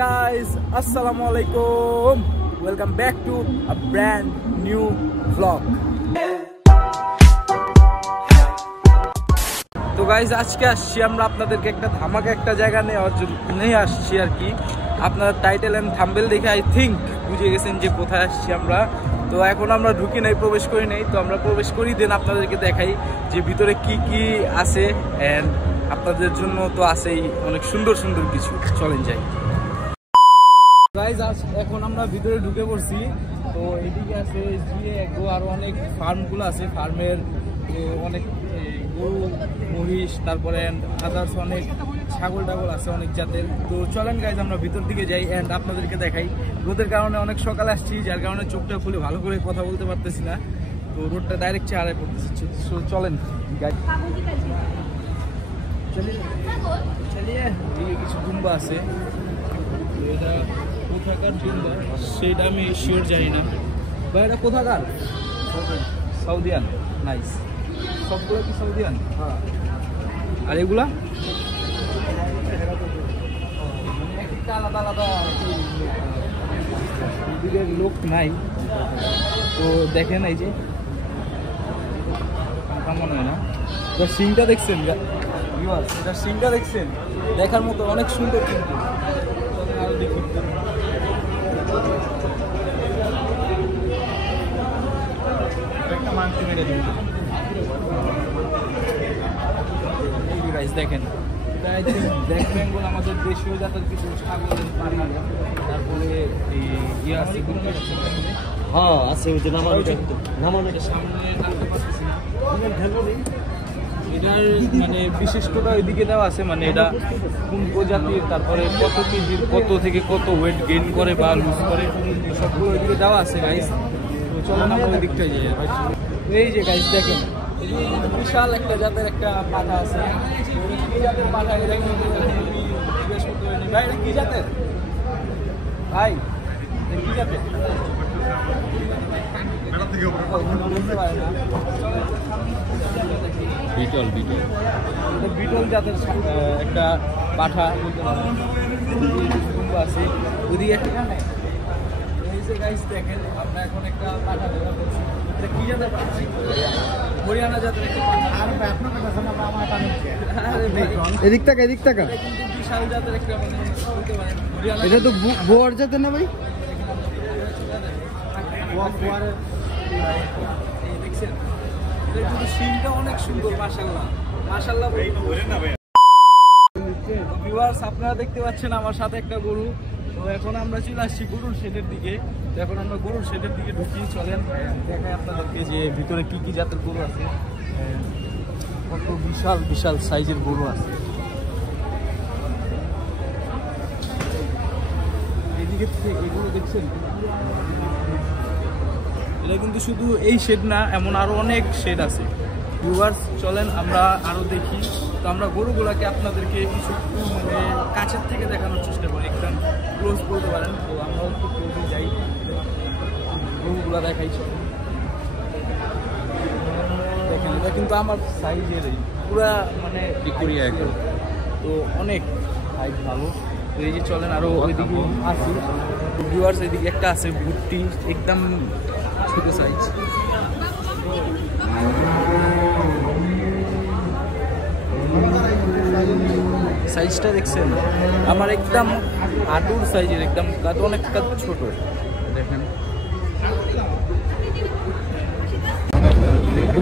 guys, Assalamualaikum. Welcome back to a brand new vlog. তো guys আজকে আসছি আমরা আপনাদেরকে একটা ধামাকা একটা জায়গা নিয়ে আসছি আর কি। আপনারা টাইটেল এন্ড থাম্বনেল দেখে আই থিঙ্ক বুঝে গেছেন যে কোথায় আসছি আমরা। তো এখন আমরা ঢুকি নাই, প্রবেশ করি নাই, তো আমরা প্রবেশ করি দেন আপনাদেরকে দেখাই যে ভিতরে কি কি আছে। এন্ড আপনাদের জন্য তো আছেই অনেক সুন্দর সুন্দর কিছু, চলেন যাই গাইজ। এখন আমরা ভিতরে ঢুকে পড়ছি। তো এদিকে আছে আরো অনেক ফার্মগুলো আছে, ফার্মের অনেক গরু মহিষ, তারপরে আদার্স অনেক ছাগল টাগল আছে অনেক জাতের। তো চলেন গাইজ আমরা ভিতর দিকে যাই এন্ড আপনাদেরকে দেখাই। রোদের কারণে অনেক সকালে আসছি, যার কারণে চোখটা খুলে ভালো করে কথা বলতে পারতেছি না। তো রোডটা ডাইরেক্ট চেহারায় পড়তেছি। চলেন গাইজ, চলিয়ে দিকে কিছু ডুম্বা আছে। এটা কোথাকার ডুম্বা সেটা আমি শিওর জানি না। বা এটা কোথাকার? সাউদিয়ান। নাইস। সবগুলো কি সাউদিয়ান? হ্যাঁ। আর এগুলা আলাদা আলাদা লোক নাই। তো দেখেন এই যে মনে হয় না, সিংটা দেখছেন? এটা সিংটা দেখছেন? দেখার মতো অনেক সুন্দর, কিন্তু আরো দেখি একটা মানতে মেরে দিন। দেখেন ব্ল্যাক বেঙ্গল আমাদের দেশীয় জাতের কিছু ছাগল, তারপরে হ্যাঁ আছে ওই যে নামানোটা সামনে নামতে পারতেছি না। এটার মানে বিশিষ্টটা ওইদিকে দেওয়া আছে, মানে এটা কোন প্রজাতির, তারপরে কত কেজির, কত থেকে কত ওয়েট গেইন করে বা লুজ করে, সবগুলো ওইদিকে দেওয়া আছে গাইস। তো চলেন আমরা ওই দিকটাই যাই। এই যে গাইস দেখেন বিশাল একটা জাতের একটা পাঠা আছে। কি জাতের পাঠা এটা কিন্তু জিজ্ঞেস করতে হয়নি। ভাই এটা কি জাতের? ভাই কি জাতের? বিটল বিটল জাতের একটা পাঠা বলতে পারেন আছে ওইদিকে একটা। এই যে গাইস দেখেন আমরা এখন একটা পাঠা ধরা করছি। এটা কি জাতের পাচ্ছি? হরিয়ানা জাতের একটা পাঠা। এদিক টাকা কিন্তু বিশাল জাতের একটা, মানে বলতে পারেন এটা তো বোয়ার জাতের না ভাই? দেখছেন এটা কিন্তু সিনটা অনেক সুন্দর, মাশাআল্লাহ মাশাআল্লাহ। ভিউয়ার্স আপনারা দেখতে পাচ্ছেন আমার সাথে একটা গরু। তো এখন আমরা চলে আসছি গরুর শেডের দিকে। তো এখন আমরা গরুর শেডের দিকে ঢুকি, চলেন দেখাই আপনাদেরকে যে ভিতরে কি কি জাতের গরু আছে, কত বিশাল বিশাল সাইজের গরু আছে। এদিকে থেকে এগুলো দেখছেন, এটা কিন্তু শুধু এই শেড না, এমন আরো অনেক শেড আছে। ভিউয়ার্স চলেন আমরা আরো দেখি। তো আমরা গরুগুলাকে আপনাদেরকে কিছু মানে কাছের থেকে দেখানোর চেষ্টা করি, একদম ক্লোজ বলতে পারেন। তো আমরা একটু ক্লোজে যাই, গরুগুলা দেখাই। দেখেন এটা কিন্তু আমার সাইজেরই পুরা, মানে ডিকোরিয়া একদম। তো অনেক হাইট ভালো। তো এই যে চলেন আরো ওইদিকে আসি। ভিউয়ার্স এদিকে একটা আছে ভুট্টি, একদম ছোট সাইজ। সাইজটা দেখছেন আমার একদম হাঁটুর সাইজের, একদম কাদ অনেকটা ছোট। দেখেন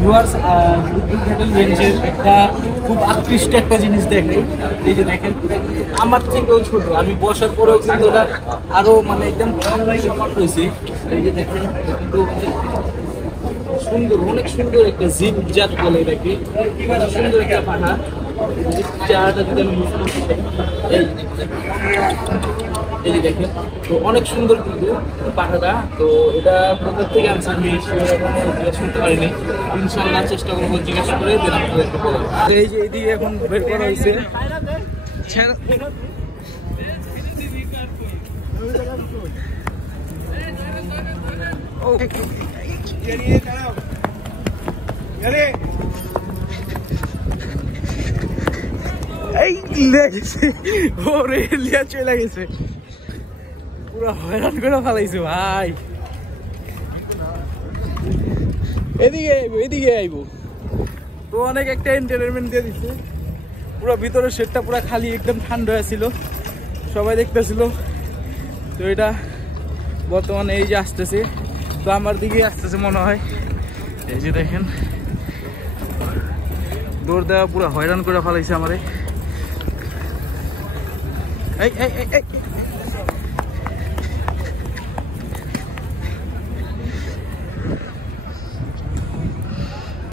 ভিউয়ার্স রেঞ্জের একটা খুব আকৃষ্ট একটা জিনিস দেখেন। এই যে দেখেন আমার থেকেও ছোট, আমি বসার পরেও কিন্তু ওটা আরো মানে একদম হয়েছে। এই যে দেখেন কিন্তু সুন্দর, অনেক সুন্দর একটা জিপ জাত বলে এটাকে, সুন্দর একটা পাঠা। চেহারাটা যদি আমি ইউজ করতে এই যে দেখেন, তো অনেক সুন্দর কিন্তু পাঠাটা। তো এটা কোথা থেকে আনছি আমি জিজ্ঞেস করতে পারিনি, ইনশাল্লাহ চেষ্টা করবো জিজ্ঞেস করে দেন আপনাদেরকে বলার। এই যে এইদিকে এখন বের করা হয়েছে। এই লেগেছে, ওরে লিয়া চলে গেছে। পুরো হয়রান করে ফেলাইছে ভাই। এদিকে আইবো তো অনেক একটা এন্টারটেনমেন্ট দিয়ে দিচ্ছে। পুরো ভিতরের শেডটা পুরো খালি, একদম ঠান্ডা হয়েছিল, সবাই দেখতেছিল। তো এটা বর্তমানে এই যে আসতেছে, তো আমার দিকে আসতেছে মনে হয়। এই যে দেখেন দৌড় দেওয়া পুরো হয়রান করে ফেলাইছে আমারে।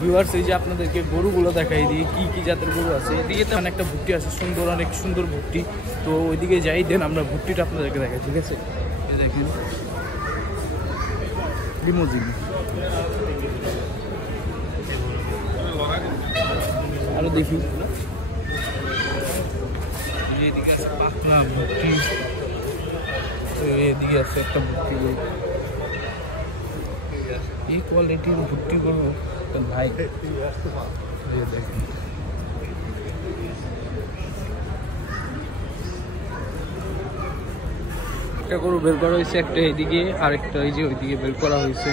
ভিউয়ার্স, এই যে আপনাদেরকে গরুগুলো দেখাই দিই কি কি জাতের গরু আছে। এদিকে তো একটা ভুট্টি আছে সুন্দর, অনেক সুন্দর ভুট্টি। তো ওইদিকে যাই, দেন আমরা ভুট্টিটা আপনাদেরকে দেখাই, ঠিক আছে? এই দেখেন লিমোজিন, আরো দেখি এদিকে আছে পাখনা ভুট্টি, এদিকে আছে একটা ভুট্টি গরু। এই কোয়ালিটির ভুট্টি গরু ভাই দেখেন। একটা গরু বের করা হয়েছে, একটা এদিকে আর একটা এই যে ওইদিকে বের করা হয়েছে।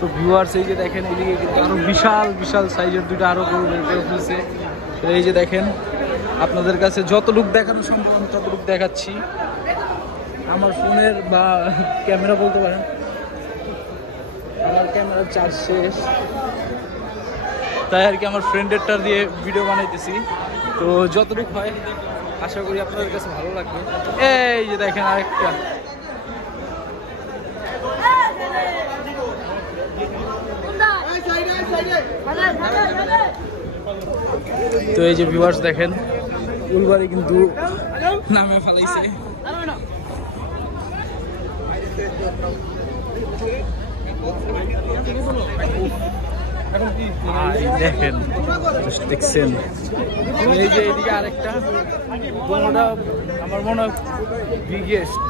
তো ভিউয়ার্স, এই যে দেখেন এদিকে কিন্তু আরো বিশাল বিশাল সাইজের দুটো আরো গরু বের করে ফেলছে। তো এই যে দেখেন, আপনাদের কাছে যতটুক দেখানো সম্ভব আমি ততটুক দেখাচ্ছি। আমার ফোনের বা ক্যামেরা বলতে পারেন, আমার ক্যামেরার চার্জ শেষ, তাই আর কি আমার ফ্রেন্ডেরটা দিয়ে ভিডিও বানাইতেছি। তো যতটুকু হয় আশা করি আপনাদের কাছে ভালো লাগবে। এই যে দেখেন আরেকটা, তো এই যে ভিউয়ার্স দেখেন উলবাড়ি কিন্তু নামে ফেলাইছে। দেখেন দেখছেন, এই যে এইদিকে আরেকটা, কোনটা আমার মনে হয় বিগেস্ট।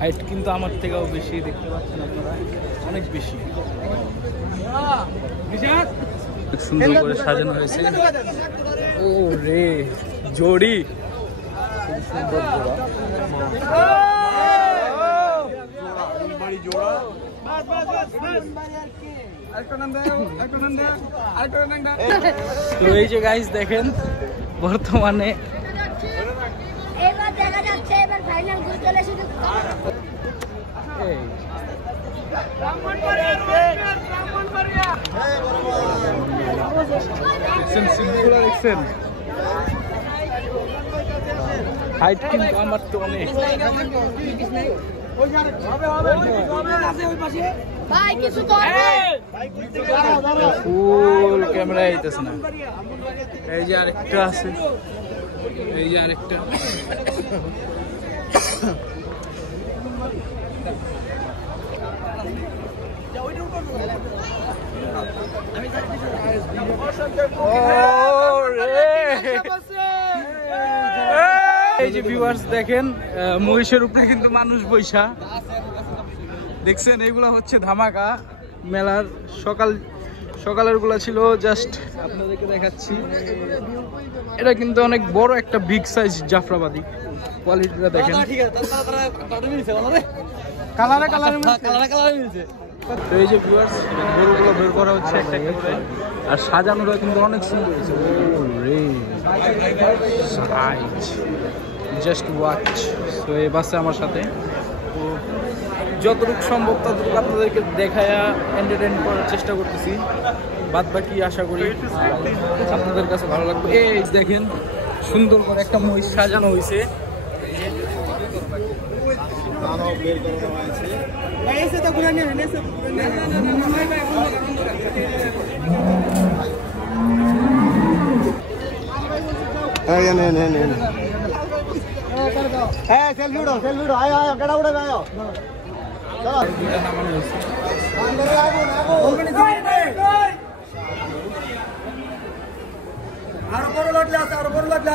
হাইট কিন্তু আমার থেকেও বেশি, দেখতে পাচ্ছেন আপনারা, অনেক বেশি। সুন্দর করে সাজানো হয়েছে। ও রে জোড়ি, সুন্দর জোড়া। তো এই যে গাইস দেখেন বর্তমানে এবার দেখা যাচ্ছে, এবার ফাইনাল গোল চলে এসেছে। দেখছেন হাইট কিন্তু আমার তো অনেক। ভাই কিছু কর, ফুল ক্যামেরা আইতেছে না। এই যে আরেকটা আছে, এই যে আরেকটা। এই যে ভিউয়ার্স দেখেন, মহিষের উপরে কিন্তু মানুষ বৈশা, দেখছেন? এইগুলা হচ্ছে ধামাকা মেলার সকালের গুলা ছিল, জাস্ট আপনাদেরকে দেখাচ্ছি। এটা কিন্তু অনেক বড় একটা বিগ সাইজ জাফরাবাদী, কোয়ালিটিটা দেখেন। তো এই যে ভিউয়ার্স গরুগুলো বের করা হচ্ছে একটা একটা করে, আর সাজানোটা কিন্তু অনেক সুন্দর হয়েছে। Just watch. তো এই বাসে আমার সাথে, তো যতটুকু সম্ভব ততটুকু আপনাদেরকে দেখায়া এন্টারটেইন করার চেষ্টা করতেছি। বাদ বাকি আশা করি আপনাদের কাছে ভালো লাগবে। এই দেখেন সুন্দর করে একটা মহিষ সাজানো হয়েছে। सेल्फी उड़ो आयो आयो केड़ा उड़े आयो चलो আরো বড় লাগলে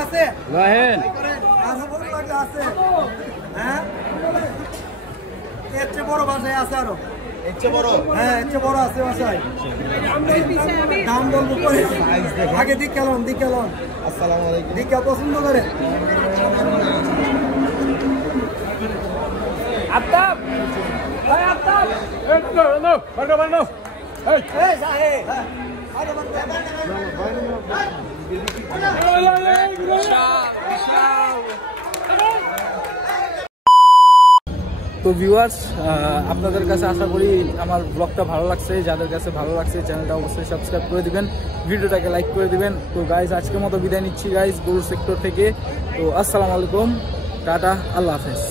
আছে রাহেন আরো বড় লাগলে আছে হ্যাঁ এর চেয়ে বড় বাসায় আছে আরো হ্যাঁ এর চেয়ে বড় আছে বাসায় দাম বলবো পরে আগে দিক কেলন আসসালামু আলাইকুম দিকা পছন্দ করে আফতাব ভাই আফতাব নো বানো এই সাহে তো ভিউয়ার্স, আপনাদের কাছে আশা করি আমার ব্লগটা ভালো লাগছে। যাদের কাছে ভালো লাগছে চ্যানেলটা অবশ্যই সাবস্ক্রাইব করে দিবেন, ভিডিওটাকে লাইক করে দিবেন। তো গাইজ আজকের মতো বিদায় নিচ্ছি গাইজ গরুর সেক্টর থেকে। তো আসসালামু আলাইকুম, টাটা, আল্লাহ হাফেজ।